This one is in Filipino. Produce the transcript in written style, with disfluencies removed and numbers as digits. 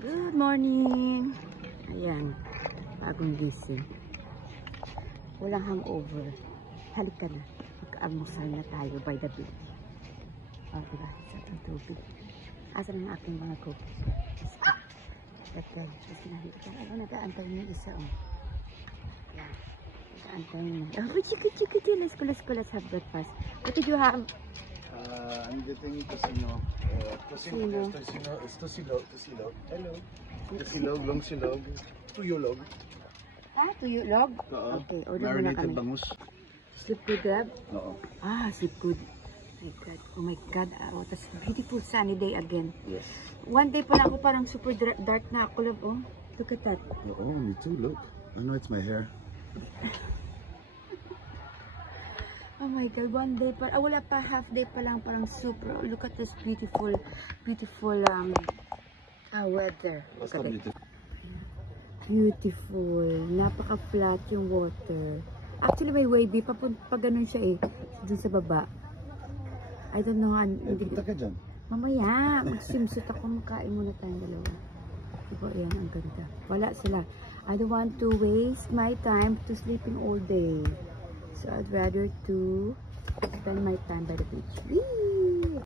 Good morning! Ayan, bagong gising. Walang hangover. Halika na. Mag-almusal na tayo by the beach. O, diba? Sa ating tubig. Asan ang aking mga cookies? Gatan. Tapos nahita. Ano, nag-aantay niya isa, oh. Ayan. Nag-aantay niya. Oh, chiki. Let's go. Let's have breakfast. What did you have? I'm getting Tosino. Tosino. Hello. Tosilog, long silog, tuyulog. Ah, tuyulog? Oo. Okay, order muna kami. Marinated bangus. Seafood crab? Oo. Ah, seafood. Oh my God. Oh, that's beautiful sunny day again. Yes. One day pa lang ako parang super dark na ako lang. Oh, look at that. Oh, me too, look. I know it's my hair. Oh my God, one day pa. Wala pa, half day pa lang, parang super. Oh, look at this beautiful weather. Look at it. Beautiful. Napaka-flat yung water. Actually, may wavy. Pa ganun siya eh. Doon sa baba. I don't know. Punta ka dyan. Mamaya, mag-swimsuit ako. Makain muna tayong dalawa. Diba, yan, ang ganda. Wala sila. I don't want to waste my time to sleeping all day. So, I'd rather to spend my time by the beach. Whee!